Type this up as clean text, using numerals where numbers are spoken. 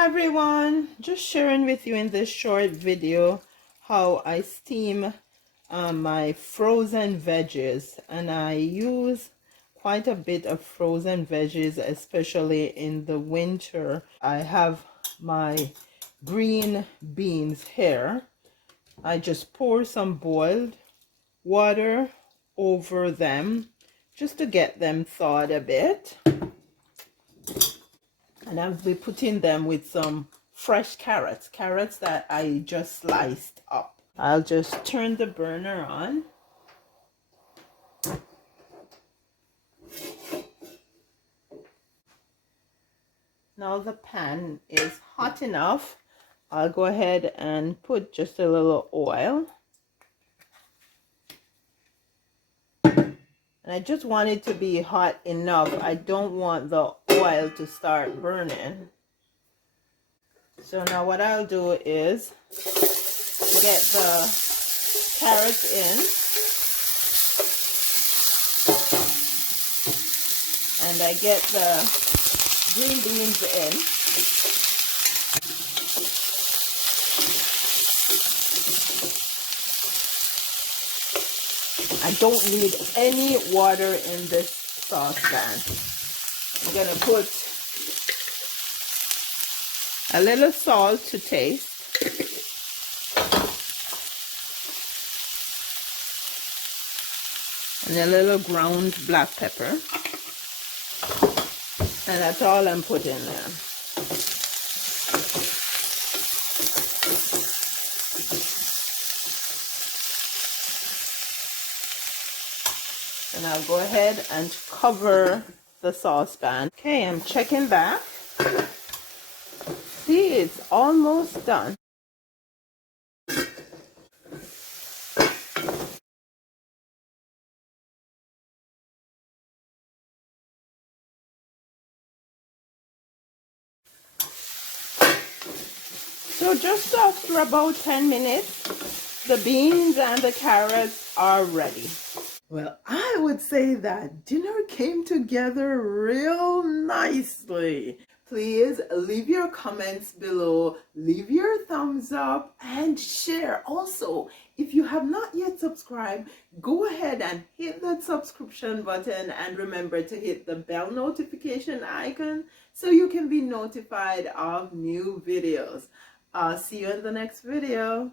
Hi everyone, just sharing with you in this short video how I steam my frozen veggies, and I use quite a bit of frozen veggies, especially in the winter. I have my green beans here. I just pour some boiled water over them just to get them thawed a bit. And I'll be putting them with some fresh carrots that I just sliced up. I'll just turn the burner on. Now the pan is hot enough. I'll go ahead and put just a little oil. And I just want it to be hot enough. I don't want the oil to start burning. So now what I'll do is get the carrots in, and I get the green beans in. I don't need any water in this saucepan. I'm going to put a little salt to taste. And a little ground black pepper. And that's all I'm putting there. And I'll go ahead and cover the saucepan. Okay, I'm checking back. See, it's almost done. So just after about 10 minutes, the beans and the carrots are ready. Well, I would say that dinner came together real nicely. Please leave your comments below, leave your thumbs up, and share. Also, if you have not yet subscribed, go ahead and hit that subscription button, and remember to hit the bell notification icon so you can be notified of new videos. I'll see you in the next video.